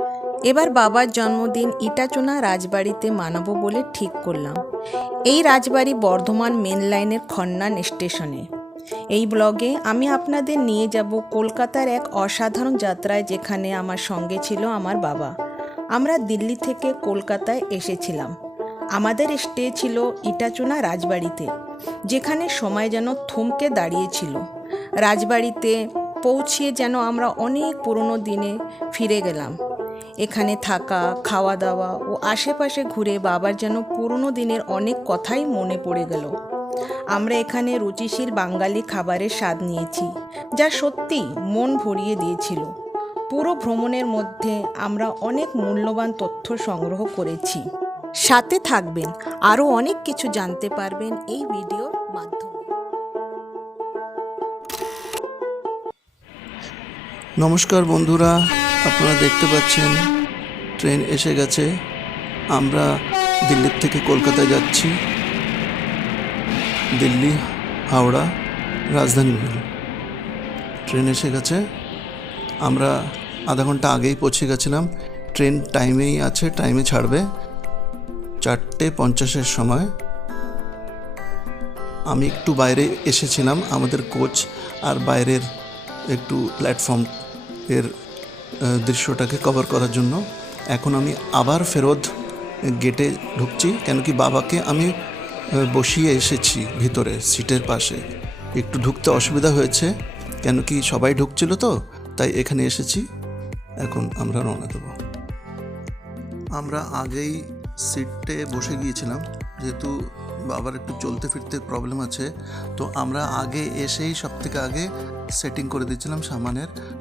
এবার বাবার জন্মদিন ইটাচোনা রাজবাড়িতে মানাবো বলে ঠিক করলাম। এই রাজবাড়ি বর্ধমান মেন লাইনের খন্নান স্টেশনে। এই ব্লগে আমি আপনাদের নিয়ে যাব কলকাতার এক অসাধারণ যাত্রায়, যেখানে আমার সঙ্গে ছিল আমার বাবা। আমরা দিল্লি থেকে কলকাতায় এসেছিলাম। আমাদের স্টে ছিল ইটাচোনা রাজবাড়িতে, যেখানে সময় যেন থমকে দাঁড়িয়েছিল। রাজবাড়িতে পৌঁছিয়ে যেন আমরা অনেক পুরনো দিনে ফিরে গেলাম। এখানে থাকা, খাওয়া দাওয়া ও আশেপাশে ঘুরে বাবার যেন পুরনো দিনের অনেক কথাই মনে পড়ে গেল। আমরা এখানে রুচিশীল বাঙালি খাবারের স্বাদ নিয়েছি, যা সত্যি মন ভরিয়ে দিয়েছিল। পুরো ভ্রমণের মধ্যে আমরা অনেক মূল্যবান তথ্য সংগ্রহ করেছি। সাথে থাকবেন, আরও অনেক কিছু জানতে পারবেন এই ভিডিওর মাধ্যমে। নমস্কার বন্ধুরা, আপনারা দেখতে পাচ্ছেন ট্রেন এসে গেছে। আমরা দিল্লির থেকে কলকাতায় যাচ্ছি। দিল্লি হাওড়া রাজধানী মেল ট্রেন এসে গেছে। আমরা আধা ঘন্টা আগেই পৌঁছে গেছিলাম। ট্রেন টাইমেই আছে, টাইমে ছাড়বে 4:50 সময়। আমি একটু বাইরে এসেছিলাম আমাদের কোচ আর বাইরের একটু প্ল্যাটফর্ম এর দৃশ্যটাকে কভার করার জন্য। এখন আমি আবার ফেরত গেটে ঢুকছি, কেন কি বাবাকে আমি বসিয়ে এসেছি ভিতরে সিটের পাশে। একটু ঢুকতে অসুবিধা হয়েছে, কেন কি সবাই ঢুকছিল তো, তাই এখানে এসেছি। এখন আমরা রওনা দেবো। আমরা আগেই সিটে বসে গিয়েছিলাম, যেহেতু বাবার একটু চলতে ফিরতে প্রবলেম আছে, তো আমরা আগে এসেই সব থেকে আগে সেটিং করে দিয়েছিলাম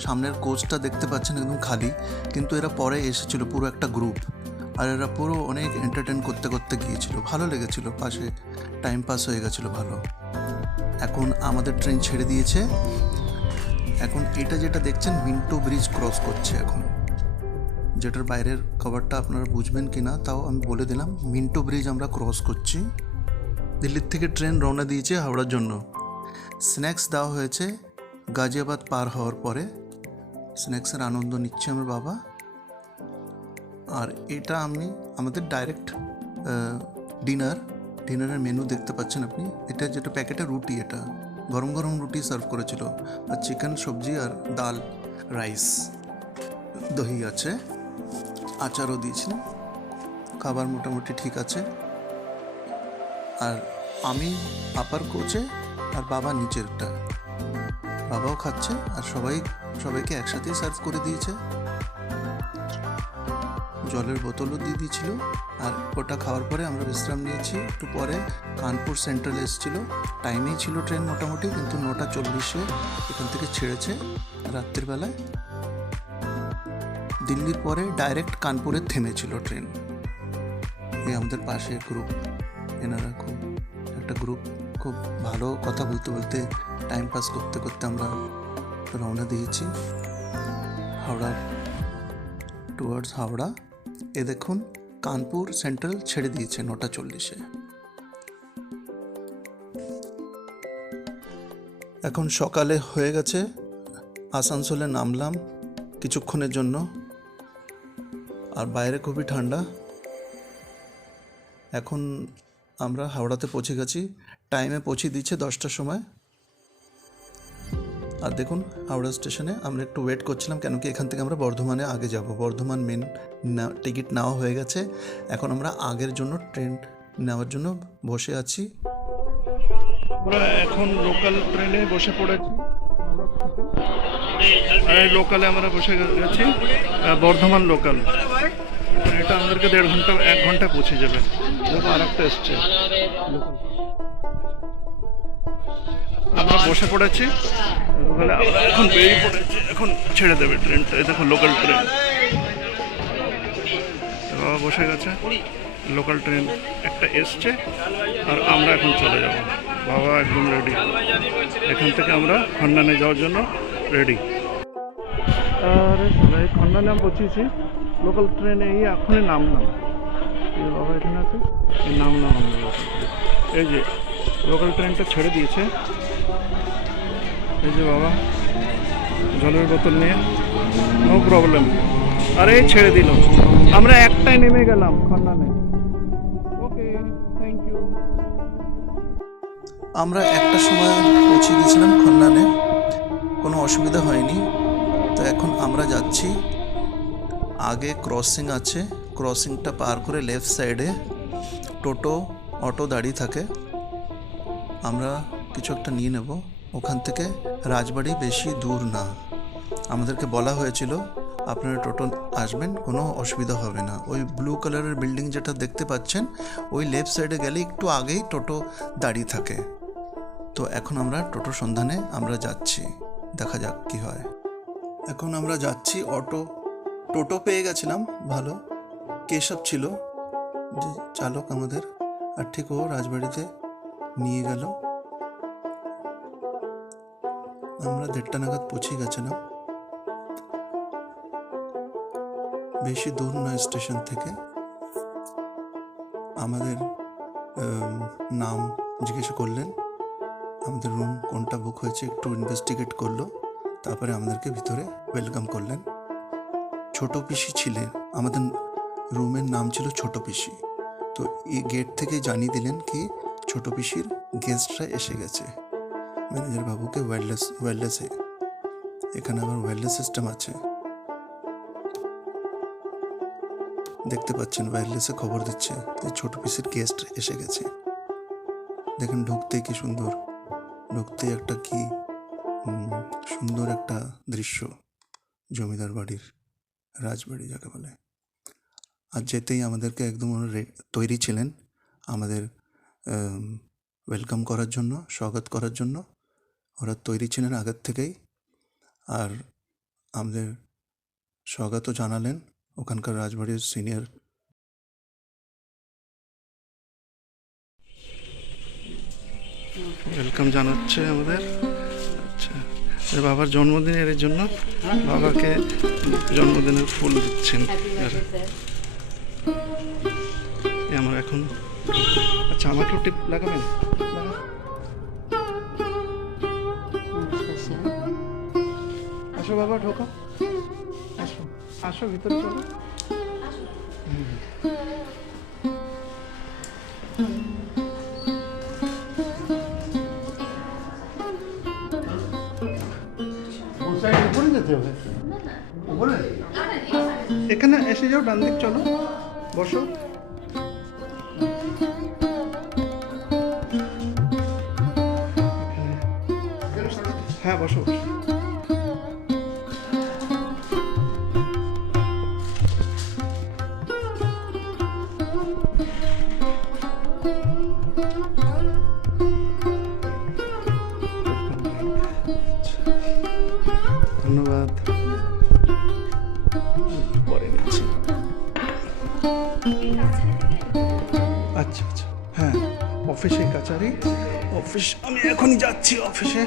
সামনের কোচটা দেখতে পাচ্ছেন একদম খালি, কিন্তু এরা পরে এসেছিল পুরো একটা গ্রুপ, আর এরা পুরো অনেক এন্টারটেন করতে করতে গিয়েছিল। ভালো লেগেছিল, পাশে টাইম পাস হয়ে গেছিলো ভালো। এখন আমাদের ট্রেন ছেড়ে দিয়েছে। এখন এটা যেটা দেখছেন মিন্টো ব্রিজ ক্রস করছে এখন, যেটার বাইরের কভারটা আপনারা বুঝবেন কি না তাও আমি বলে দিলাম। মিন্টো ব্রিজ আমরা ক্রস করছি। দিল্লির থেকে ট্রেন রওনা দিয়েছে হাওড়ার জন্য। স্ন্যাক্স দেওয়া হয়েছে গাজিয়াবাদ পার হওয়ার পরে। স্ন্যাক্সের আনন্দ নিচ্ছে আমার বাবা। আর এটা আমাদের ডাইরেক্ট ডিনারের মেনু দেখতে পাচ্ছেন আপনি। এটা যেটা প্যাকেটে রুটি, এটা গরম গরম রুটি সার্ভ করেছিল, আর চিকেন, সবজি আর ডাল, রাইস, দহি আছে, আচারও দিয়েছিলাম। খাবার মোটামুটি ঠিক আছে। আর আমি আপার কোচে আর বাবা নিচেরটা। বাবাও খাচ্ছে আর সবাইকে একসাথেই সার্ভ করে দিয়েছে। জলের বোতলও দিয়ে দিয়েছিল। আর ওটা খাওয়ার পরে আমরা বিশ্রাম নিয়েছি। একটু পরে কানপুর সেন্ট্রাল এসেছিল, টাইমেই ছিল ট্রেন মোটামুটি, কিন্তু 9:40 এখান থেকে ছেড়েছে রাত্রিবেলায়। দিল্লির পরে ডাইরেক্ট কানপুরে থেমেছিল ট্রেন। এই আমাদের পাশে গ্রুপ, এনারা একটা গ্রুপ, খুব ভালো কথা বলতে বলতে টাইম পাস করতে করতে আমরা রওনা দিয়েছি টুয়ার্ডস হাওড়া। এ দেখুন কানপুর সেন্ট্রাল ছেড়ে দিয়েছে 9:40। এখন সকালে হয়ে গেছে। আসানসোলে নামলাম কিছুক্ষণের জন্য, আর বাইরে খুবই ঠান্ডা। এখন আমরা হাওড়াতে পৌঁছে গেছি। টাইমে পৌঁছে দিচ্ছে 10টার সময়। আর দেখুন হাওড়া স্টেশনে আমরা একটু ওয়েট করছিলাম, কেন কি এখান থেকে আমরা বর্ধমানে আগে যাব। বর্ধমান মেন টিকিট নেওয়া হয়ে গেছে। এখন আমরা আগের জন্য ট্রেন নেওয়ার জন্য বসে আছি। আমরা এখন লোকাল ট্রেনে বসে পড়েছি। এই লোকালে আমরা বসে গেছি, বর্ধমান লোকাল। এটা আমাদেরকে 1.5 ঘন্টা পৌঁছে যাবে। দেখো আরেকটা এসছে। আমরা বসে পড়েছি, আমরা এখন বেরিয়ে পড়েছি। এখন ছেড়ে দেবে ট্রেনটা। এই দেখো লোকাল ট্রেন, বাবা বসে গেছে। লোকাল ট্রেন একটা এসছে, আর আমরা এখন চলে যাব। বাবা একদম রেডি। এখান থেকে আমরা খন্ডানে যাওয়ার জন্য রেডি। আর সবাই খন্ডানে পৌঁছেছি। লোকাল ট্রেনে এই এখনই নামলাম। এই বাবা এখানে আছে, এই নামলাম আমরা লোকাল ট্রেন। এই যে লোকাল ট্রেনটা ছেড়ে দিয়েছে। এই যে বাবা জলের বোতল নিয়ে, নো প্রবলেম। আরে ছেড়ে দিল, আমরা একটাই নেমে গেলাম খন্নানে। ওকে, থ্যাংক ইউ। আমরা একটা সময় পৌঁছে গেছিলাম খন্নানে, কোনো অসুবিধা হয়নি। তো এখন আমরা যাচ্ছি, আগে ক্রসিং আছে, ক্রসিংটা পার করে লেফট সাইডে টোটো অটো দাঁড়িয়ে থাকে, আমরা কিছু একটা নিয়ে নেব। ওখান থেকে রাজবাড়ি বেশি দূর না, আমাদেরকে বলা হয়েছিল আপনারা টোটো আসবেন, কোনো অসুবিধা হবে না। ওই ব্লু কালারের বিল্ডিং যেটা দেখতে পাচ্ছেন, ওই লেফট সাইডে গেলে একটু আগেই টোটো দাঁড়িয়ে থাকে। তো এখন আমরা টোটোর সন্ধানে আমরা যাচ্ছি, দেখা যাক কী হয়। এখন আমরা যাচ্ছি, টোটো পেয়ে গেছিলাম, ভালো কেশব ছিল যে চালক আমাদের, আর ঠিক ও রাজবাড়িতে নিয়ে গেল। আমরা 1:30 নাগাদ পৌঁছে গেছিলাম, বেশি দূর নয় স্টেশন থেকে। আমাদের নাম জিজ্ঞেস করলেন, আমাদের রুম কোনটা বুক হয়েছে একটু ইনভেস্টিগেট করলো, তারপরে আমাদেরকে ভিতরে ওয়েলকাম করলেন। ছোট পিসি ছিলেন, আমাদের রুমের নাম ছিল ছোট পিসি। তো এই গেট থেকে জানিয়ে দিলেন কি ছোট পিসির গেস্টরা এসে গেছে। ম্যানেজার বাবুকে ওয়্যারলেসে, এখানে আবার ওয়্যারলেস সিস্টেম আছে, দেখতে পাচ্ছেন ওয়্যারলেসে খবর দিচ্ছে যে ছোট পিসির গেস্ট এসে গেছে। দেখেন ঢুকতেই কি সুন্দর, ঢুকতেই একটা কি সুন্দর একটা দৃশ্য, জমিদার বাড়ির, রাজবাড়ি যাকে বলে। আর যেতেই আমাদেরকে একদম তৈরি ছিলেন আমাদের ওয়েলকাম করার জন্য, স্বাগত করার জন্য। ওরা তৈরি ছিলেন আগের থেকেই, আর আমাদের স্বাগতও জানালেন ওখানকার রাজবাড়ির সিনিয়র। ওয়েলকাম জানাচ্ছে আমাদের। আচ্ছা, বাবার জন্মদিনের জন্য বাবাকে জন্মদিনের ফুল দিচ্ছেন। আমার এখন, আচ্ছা আমাকেও টিপ লাগাবেন? আসো বাবা, ঢোকো, আসো আসো, ভিতরে চলো। এখানে এসে যাও, ডান দিক চলো, বসো। হ্যাঁ বসো বসো। ধন্যবাদ, পরে নিচ্ছি। আচ্ছা আচ্ছা, হ্যাঁ অফিসে কাচারি, অফিস আমি এখনই যাচ্ছি অফিসে,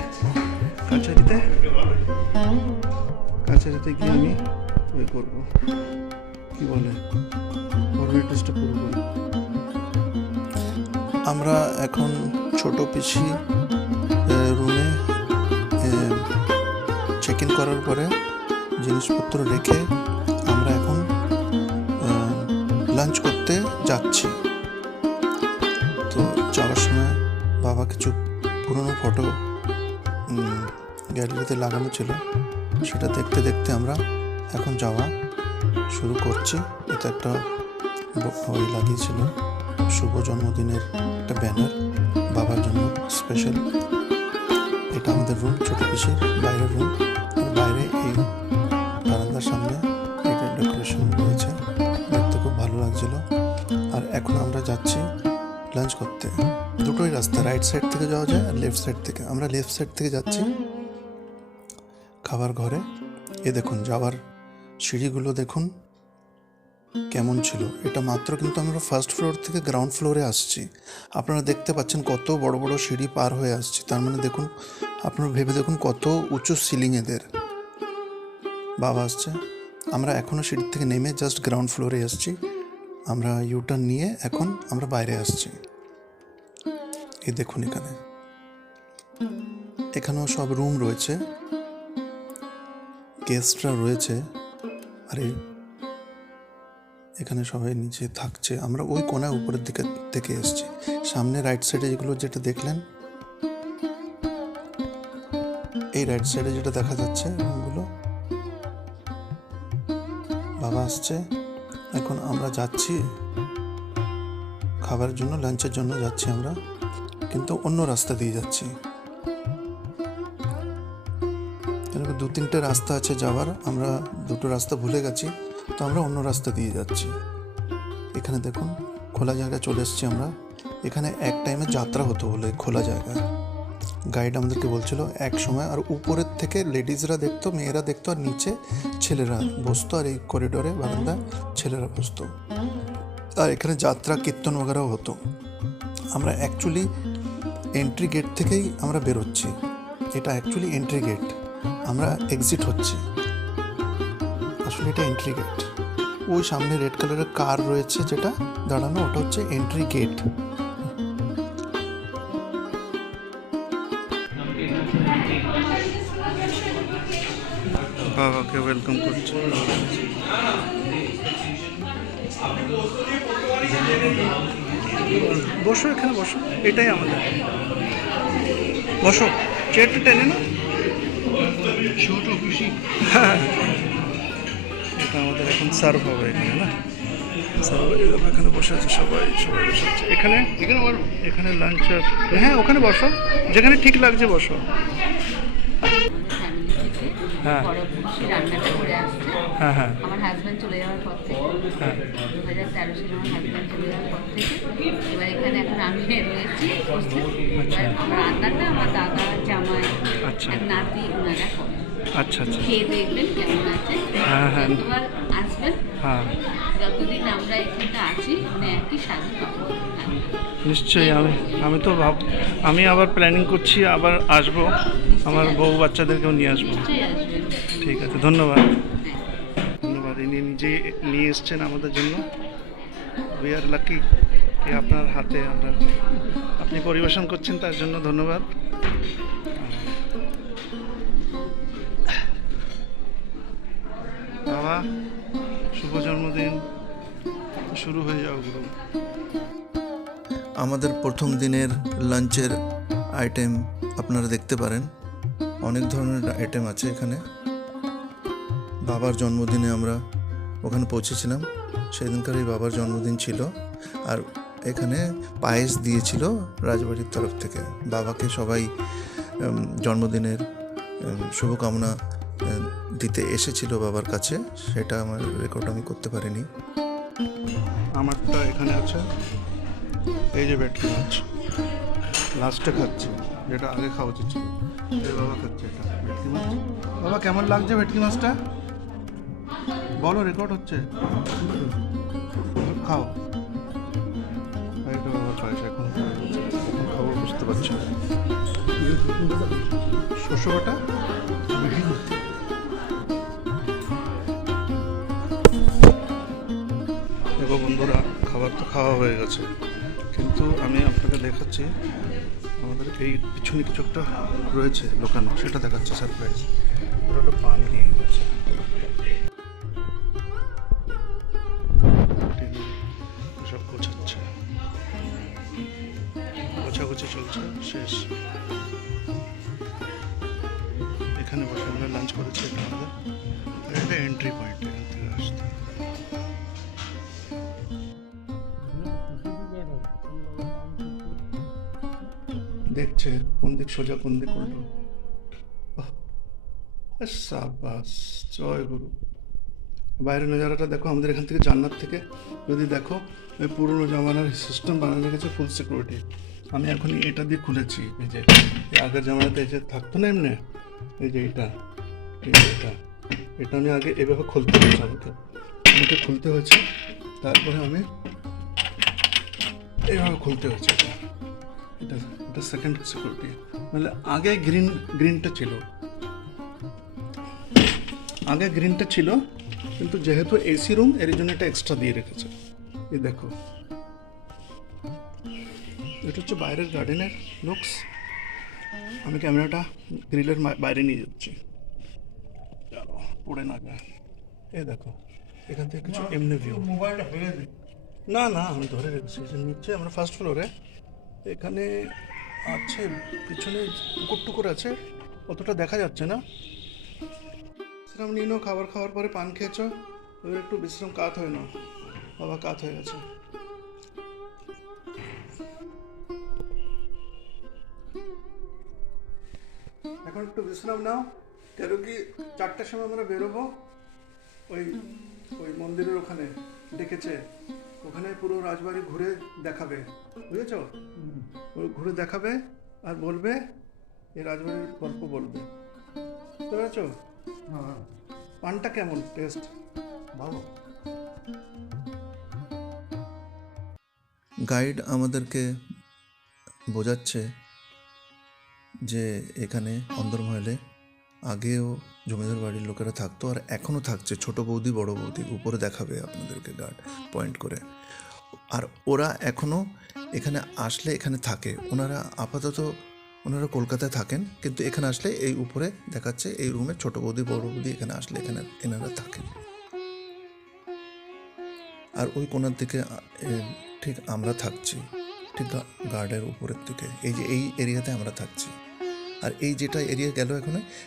কাচারিতে গিয়ে আমি ওই করবো, কি বলে, ফর্মালিটিসটা পুরো করবো। আমরা এখন ছোট পিসি রুমে চেক ইন করার পরে জিনিসপত্র রেখে আমরা এখন লাঞ্চ করতে যাচ্ছি। তো যাওয়ার সময় বাবা কিছু পুরনো ফটো গ্যালারিতে লাগানো ছিল, সেটা দেখতে দেখতে আমরা এখন যাওয়া শুরু করছি। এটা একটা ওই লাগিয়েছিল শুভ জন্মদিনের একটা ব্যানার বাবার জন্য স্পেশাল। এটা আমাদের রুম, ছোট পিসির বাইরের রুম, বাইরে এই বারান্দার সামনে এটা ডেকোরেশন রয়েছে, দেখতে খুব ভালো লাগছিল। আর এখন আমরা যাচ্ছি লাঞ্চ করতে। দুটোই রাস্তা, রাইট সাইড থেকে যাওয়া যায় আর লেফট সাইড থেকে। আমরা লেফট সাইড থেকে যাচ্ছি খাবার ঘরে। এ দেখুন যাওয়ার সিঁড়িগুলো দেখুন কেমন ছিল। এটা মাত্র কিন্তু আমরা ফার্স্ট ফ্লোর থেকে গ্রাউন্ড ফ্লোরে আসছি। আপনারা দেখতে পাচ্ছেন কত বড় বড় সিঁড়ি পার হয়ে আসছি, তার মানে দেখুন, আপনারা ভেবে দেখুন কত উঁচু সিলিং এদের। বাবা আসছে, আমরা এখনও সিঁড়ি থেকে নেমে জাস্ট গ্রাউন্ড ফ্লোরে আসছি। আমরা ইউটার্ন নিয়ে এখন আমরা বাইরে আসছি। এই দেখুন এখানেও সব রুম রয়েছে, গেস্টরা রয়েছে। আর এই এখানে সবাই নিচে থাকছে। আমরা ওই কোণায় উপরের দিকে থেকে এসেছি। সামনে রাইট সাইডে যেগুলো যেটা দেখলেন, এই রাইট সাইডে যেটা দেখা যাচ্ছে রুমগুলো, বাবা আসছে। এখন আমরা যাচ্ছি খাবারের জন্য, লাঞ্চের জন্য যাচ্ছি আমরা, কিন্তু অন্য রাস্তা দিয়ে যাচ্ছি। এরকম 2-3টে রাস্তা আছে যাওয়ার, আমরা 2টো রাস্তা ভুলে গেছি, তো আমরা অন্য রাস্তা দিয়ে যাচ্ছি। এখানে দেখুন খোলা জায়গায় চলে এসেছি আমরা। এখানে এক টাইমে যাত্রা হতো বলে খোলা জায়গায় গাইড আমাদেরকে বলছিল এক সময়, আর উপরের থেকে লেডিজরা দেখতো, মেয়েরা দেখতো, আর নিচে ছেলেরা বসতো, আর এই করিডোরে বারান্দা ছেলেরা বসতো। আর এখানে যাত্রা কীর্তন वगैरह হতো। আমরা অ্যাকচুয়ালি এন্ট্রি গেট থেকেই আমরা বেরোচ্ছি, এটা অ্যাকচুয়ালি এন্ট্রি গেট, আমরা এক্সিট হচ্ছি, আসলে এটা এন্ট্রি গেট। ওই সামনে রেড কালারের কার রয়েছে যেটা দাঁড়ানো, ওটা হচ্ছে এন্ট্রি গেট। বাবাকে ওয়েলকাম করছি। বসো, এখানে বসো, এটাই আমাদের। বসো, চেয়ারটা টেনে না। ছোট খুশি। হ্যাঁ, এটা আমাদের এখন সার্ভ হবে এখানে, না এখানে বসে আছে সবাই বসে আছে এখানে। এখানে লাঞ্চ, হ্যাঁ ওখানে বসো, যেখানে ঠিক লাগছে বসো। হ্যাঁ রান্নাটা করে আসছে। হ্যাঁ হ্যাঁ আমার হাজব্যান্ড চলে যাওয়ার পর থেকে, হ্যাঁ 2013 সালে আমার হাজব্যান্ড চলে যাওয়ার পর থেকে এবার এখানে এখন আমি রয়েছি বসে। এবার আমার রান্নাটা আমার দাদা, জামাই, আচ্ছা এক নাতি ওনারা করে। আচ্ছা আচ্ছা খেয়ে দেখবেন কেমন আছে। হ্যাঁ হ্যাঁ যতবার আসবেন, হ্যাঁ যতদিন আমরা এখানটা আছি মানে একই স্বাদই পাবো। নিশ্চয়ই। আমি তো আমি আবার প্ল্যানিং করছি, আবার আসবো, আমার বউ বাচ্চাদেরকেও নিয়ে আসবো। নিশ্চয়ই আসবেন। ঠিক আছে, ধন্যবাদ। হ্যাঁ। ধন্যবাদ, ইনি নিজে নিয়ে এসছেন আমাদের জন্য। উই আর লাকি কি আপনার হাতে আপনি পরিবেশন করছেন, তার জন্য ধন্যবাদ। বাবা, শুভ জন্মদিন। শুরু হয়ে যাও গুরু। আমাদের প্রথম দিনের লাঞ্চের আইটেম আপনারা দেখতে পারেন, অনেক ধরনের আইটেম আছে এখানে। বাবার জন্মদিনে আমরা ওখানে পৌঁছেছিলাম, সেদিনকারই বাবার জন্মদিন ছিল, আর এখানে পায়েস দিয়েছিল রাজবাড়ির তরফ থেকে। বাবাকে সবাই জন্মদিনের শুভকামনা দিতে এসেছিল বাবার কাছে, সেটা আমার রেকর্ড আমি করতে পারিনি। আমারটা এখানে আছে, এই যে ভেটকি মাছ লাস্টে খাচ্ছি, যেটা আগে খাওয়া উচিত ছিল। এই বাবা খাচ্ছে এটা ভেটকি মাছ। বাবা কেমন লাগছে ভেটকি মাছটা বলো, রেকর্ড হচ্ছে, খাও। এটা বাবার পায়েস, এখন খাবো, বুঝতে পারছো। শস্য বাটা, দেখো বন্ধুরা, খাবার তো খাওয়া হয়ে গেছে, কিন্তু আমি আপনাকে দেখাচ্ছি আমাদের এই পিছনে কিছু একটা রয়েছে লোকানো, সেটা দেখাচ্ছে সারপ্রাইজ। ওটা হলো পান দিয়ে গেছে, সব গোছাচ্ছে, গোছাগুছি চলছে, শেষ। এখানে বসে আমরা লাঞ্চ করেছি, এটা আমাদের এটা এন্ট্রি পয়েন্ট, এখান থেকে আসতে। দেখছে কোন দিক সোজা, কোন দিক উল্টো। সাবাস, জয় গুরু। বাইরের নজারাটা দেখো, আমাদের এখান থেকে জান্নাত থেকে যদি দেখো, ওই পুরোনো জামানার সিস্টেম বানানো গেছে, ফুল সিকিউরিটি। আমি এখন এটা দিয়ে খুলেছি, এই যে আগের জামানাতে এই যে থাকতো না এমনি, এই যে এটা আমি আগে এভাবে খুলতে হয়েছে, আমাকে খুলতে হয়েছে, তারপরে আমি এইভাবে খুলতে হয়েছে। এটা সেকেন্ড সিকিউরিটি, মানে আগে গ্রিনটা ছিল, কিন্তু যেহেতু এসি রুম, এর জন্য এটা এক্সট্রা দিয়ে রেখেছে। এই দেখো, এটা হচ্ছে বাইরের গার্ডেনের লুকস। আমি ক্যামেরাটা গ্রিলের বাইরে নিয়ে যাচ্ছি, পড়ে না যায়। এই দেখো, এখান থেকে কিছু এমনি ভিউ। না না আমি ধরে রেখেছি, নিচে আমরা ফার্স্ট ফ্লোরে। এখানে আছে পিছনে পুকুর টুকুর আছে, অতটা দেখা যাচ্ছে না। বিশ্রাম নিয়ে নাও, খাবার খাওয়ার পরে পান খেয়েছো, এবার একটু বিশ্রাম, কাত হয়ে নাও। বাবা কাত হয়ে গেছে। এখন একটু বিশ্রাম নাও, কেন কি 4টার সময় আমরা বেরোবো। ওই ওই মন্দিরের ওখানে ডেকেছে, ওখানে পুরো রাজবাড়ি ঘুরে দেখাবে, বুঝেছ? ঘুরে দেখাবে আর বলবে এই রাজবাড়ির গল্প বলবে, বুঝতে পেরেছ? পানটা কেমন টেস্ট? ভালো। গাইড আমাদেরকে বোঝাচ্ছে যে এখানে অন্দরমহলে আগেও জমিদার বাড়ির লোকেরা থাকতো আর এখনও থাকছে, ছোট বৌদি বড় বৌদি, উপরে দেখাবে আপনাদেরকে গার্ড পয়েন্ট করে। আর ওরা এখনও এখানে আসলে এখানে থাকে। ওনারা আপাতত ওনারা কলকাতায় থাকেন, কিন্তু এখানে আসলে এই উপরে দেখাচ্ছে এই রুমে ছোট বৌদি বড় বৌদি এখানে আসলে এখানে এনারা থাকেন। আর ওই কোণার দিকে ঠিক আমরা থাকছি, ঠিক গার্ডের উপরের দিকে, এই যে এই এরিয়াতে আমরা থাকছি। আর এই যেটা এরিয়া গেল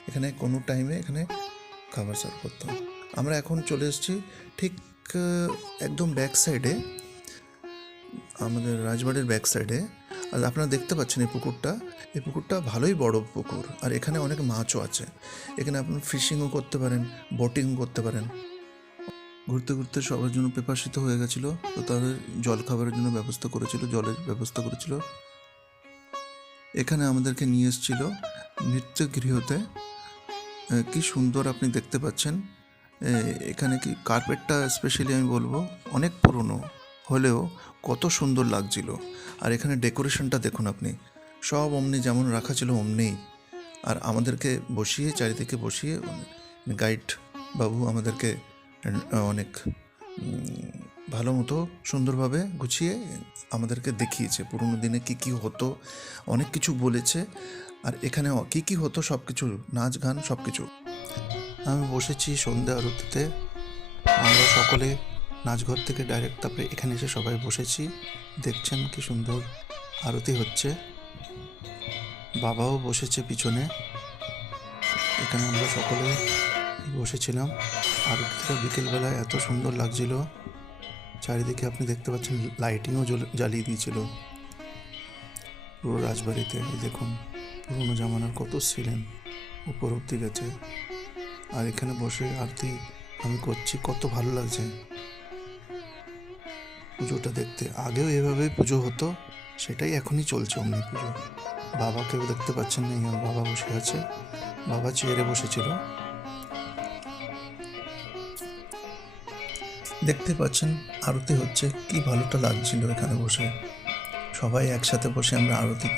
এখানে কোনো টাইমে এখানে খাবার সার্ভ করতাম। আমরা এখন চলে এসেছি ঠিক একদম ব্যাক সাইডে, আমাদের রাজবাড়ির ব্যাক সাইডে। আর আপনারা দেখতে পাচ্ছেন এই পুকুরটা ভালোই বড় পুকুর, আর এখানে অনেক মাছও আছে। এখানে আপনি ফিশিংও করতে পারেন, বোটিংও করতে পারেন। ঘুরতে ঘুরতে সবার জন্য পিপাসিত হয়ে গেছিলো, তো তাদের জল খাবারের জন্য জলের ব্যবস্থা করেছিল। এখানে আমাদেরকে নিয়ে এসেছিল নৃত্যগৃহতে। কি সুন্দর আপনি দেখতে পাচ্ছেন। এখানে কি কার্পেটটা স্পেশালি আমি বলবো অনেক পুরনো হলেও কত সুন্দর লাগছিল। আর এখানে ডেকোরেশনটা দেখুন আপনি, সব অমনি যেমন রাখা ছিল অমনিই। আর আমাদেরকে বসিয়ে চারিদিকে বসিয়ে গাইড বাবু আমাদেরকে অনেক ভালো মতো সুন্দরভাবে গুছিয়ে আমাদেরকে দেখিয়েছে পুরনো দিনে কী কী হতো, অনেক কিছু বলেছে। আর এখানে কী কী হতো সব কিছু, নাচ গান সব কিছু। আমি বসেছি সন্ধ্যা আরতিতে, আমরা সকলে নাচঘর থেকে ডাইরেক্ট তারপরে এখানে এসে সবাই বসেছি। দেখছেন কি সুন্দর আরতি হচ্ছে, বাবাও বসেছে পিছনে। এখানে আমরা সকলে বসেছিলাম। আরতিটা বিকেলবেলায় এত সুন্দর লাগছিল, চারিদিকে আপনি দেখতে পাচ্ছেন লাইটিংও জ্বালিয়ে দিয়েছিল পুরো রাজবাড়িতে। দেখুন পুরোনো জামানার কত ছিলেন, উপর অব্দি গেছে। আর এখানে বসে আরতি আমি করছি, কত ভালো লাগছে পুজোটা দেখতে। আগেও এভাবেই পুজো হতো, সেটাই এখনই চলছে অমনি পুজো। বাবাকেও দেখতে পাচ্ছেন না, আমার বাবা বসে আছে, বাবা চেয়ারে বসেছিল। দেখতে পাচ্ছেন আরতি হচ্ছে, কি ভালোটা লাগছিল এখানে বসে। সবাই একসাথে বসে আমরা আরতি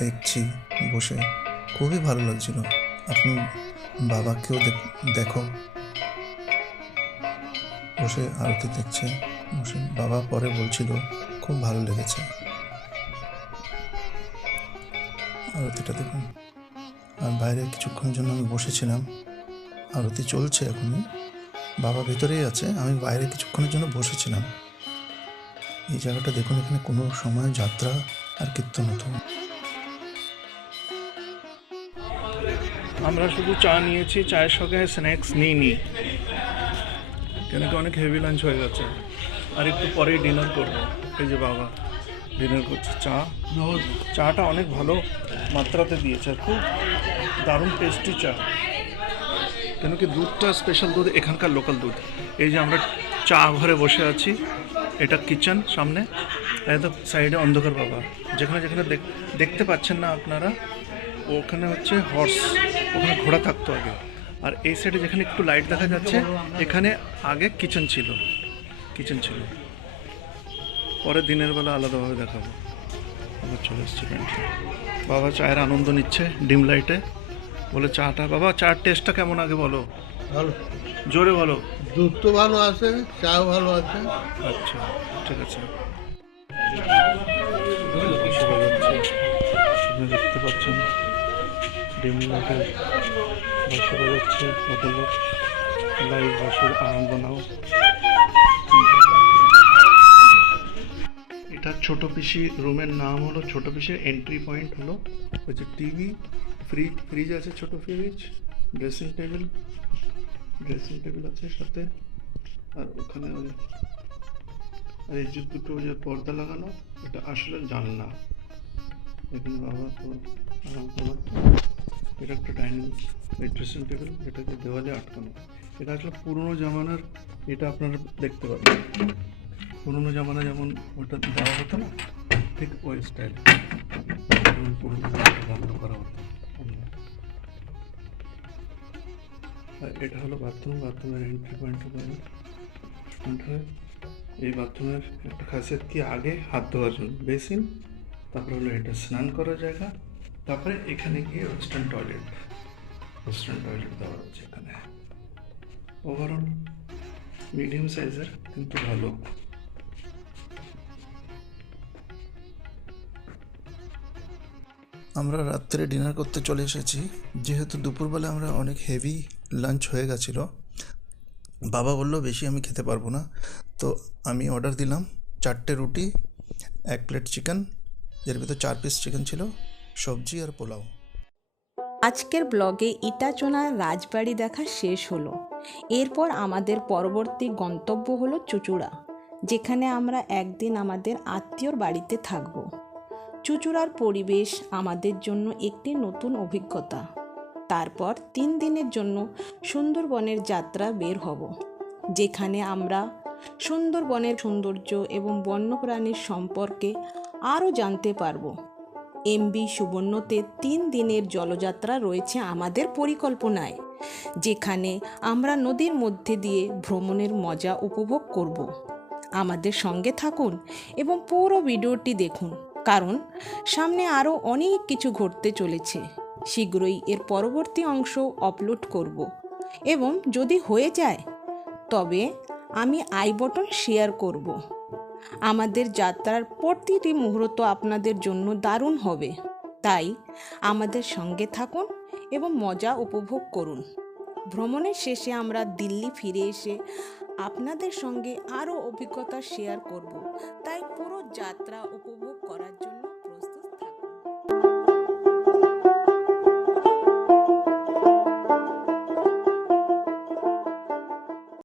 দেখছি বসে, খুবই ভালো লাগছিল। আপনি বাবাকেও দেখো বসে আরতি দেখছে বসে। বাবা পরে বলছিল খুব ভালো লেগেছে আরতিটা, দেখুন। আর বাইরে কিছুক্ষণের জন্য আমি বসেছিলাম, আরতি চলছে এখনই, বাবা ভেতরেই আছে, আমি বাইরে কিছুক্ষণের জন্য বসেছিলাম। এই জায়গাটা দেখুন, এখানে কোনো সময় যাত্রা আর কীর্তন হতো। আমরা শুধু চা নিয়েছি, চায়ের সঙ্গে স্ন্যাক্স নিইনি, কেন কি অনেক হেভি লাঞ্চ হয়ে গেছে। আর একটু পরেই ডিনার করবো। এই যে বাবা ডিনার করছে। চাটা অনেক ভালো মাত্রাতে দিয়েছে, আর খুব দারুণ টেস্টি চা। কেন কি দুধটা স্পেশাল দুধ, এখানকার লোকাল দুধ। এই যে আমরা চা ঘরে বসে আছি, এটা কিচেন সামনে, একদম সাইডে অন্ধকার বাবা, যেখানে যেখানে দেখতে পাচ্ছেন না আপনারা, ওখানে হচ্ছে হর্স, ওখানে ঘোড়া থাকতো আগে। আর এই সাইডে যেখানে একটু লাইট দেখা যাচ্ছে, এখানে আগে কিচেন ছিল। পরে দিনের বেলা আলাদাভাবে দেখাবো। আবার চলে এসছে বাবা, চায়ের আনন্দ নিচ্ছে ডিম লাইটে। বলে চাটা, বাবা চার টেস্টটা কেমন আগে বলো, ভালো, জোরে বলো। দুধ তো ভালো আছে, চাও ভালো আছে। আচ্ছা ঠিক আছে। দেখতে পাচ্ছেন ডিম লাইটে বাঁশি বাজাচ্ছে, কত লোক লাইভ বাঁশির আনন্দ নাও। ছোট পিসি রুমের নাম হলো ছোট পিসির এন্ট্রি পয়েন্ট হলো ওই যে টিভি, ফ্রিজ আছে, ছোট ফ্রিজ, ড্রেসিং টেবিল আছে সাথে, আর ওখানে ওই আর এই যে দুটো যে পর্দা লাগানো, এটা আসলে জানলা। এখানে বাবা তো আরাম করবার। এটা একটা ডাইনিং, এই ড্রেসিং টেবিল, এটাকে দেওয়ালে আটকানো। এটা আসলে পুরোনো জামানার, এটা আপনারা দেখতে পাবেন পুরোনো জামানায় যেমন ওটা দেওয়া হতো না, ঠিক ওই স্টাইল পুরোনো জামানাটা বন্ধ করা হতো। আর এটা হলো বাথরুমের এন্ট্রি পয়েন্ট হয়ে। এই বাথরুমের একটা খাসিয়ত কি, আগে হাত ধোয়ার জন্য বেসিন, তারপরে হলো এটা স্নান করার জায়গা, তারপরে এখানে গিয়ে ওয়েস্টার্ন টয়লেট দেওয়া হচ্ছে এখানে। ওভারঅল মিডিয়াম সাইজের, কিন্তু ভালো। আমরা রাত্রে ডিনার করতে চলে এসেছি। যেহেতু দুপুরবেলা আমরা অনেক হেভি লাঞ্চ হয়ে গেছিলো, বাবা বললো বেশি আমি খেতে পারবো না, তো আমি অর্ডার দিলাম 4টে রুটি, 1 প্লেট চিকেন, এর ভিতর 4 পিস চিকেন ছিল, সবজি আর পোলাও। আজকের ব্লগে ইটাচোনার রাজবাড়ি দেখা শেষ হলো। এরপর আমাদের পরবর্তী গন্তব্য হলো চুঁচুড়া, যেখানে আমরা একদিন আমাদের আত্মীয়র বাড়িতে থাকব। চুঁচুড়ার পরিবেশ আমাদের জন্য একটি নতুন অভিজ্ঞতা। তারপর 3 দিনের জন্য সুন্দরবনের যাত্রা বের হব, যেখানে আমরা সুন্দরবনের সৌন্দর্য এবং বন্যপ্রাণীর সম্পর্কে আরও জানতে পারবো। এমবি সুবর্ণতে 3 দিনের জলযাত্রা রয়েছে আমাদের পরিকল্পনায়, যেখানে আমরা নদীর মধ্যে দিয়ে ভ্রমণের মজা উপভোগ করব। আমাদের সঙ্গে থাকুন এবং পুরো ভিডিওটি দেখুন, কারণ সামনে আরও অনেক কিছু ঘটতে চলেছে। শীঘ্রই এর পরবর্তী অংশ আপলোড করব, এবং যদি হয়ে যায় তবে আমি আই বাটন শেয়ার করব। আমাদের যাত্রার প্রতিটি মুহূর্ত আপনাদের জন্য দারুণ হবে, তাই আমাদের সঙ্গে থাকুন এবং মজা উপভোগ করুন। ভ্রমণের শেষে আমরা দিল্লি ফিরে এসে আপনাদের সঙ্গে আরও অভিজ্ঞতা শেয়ার করব, তাই পুরো যাত্রা উপভোগ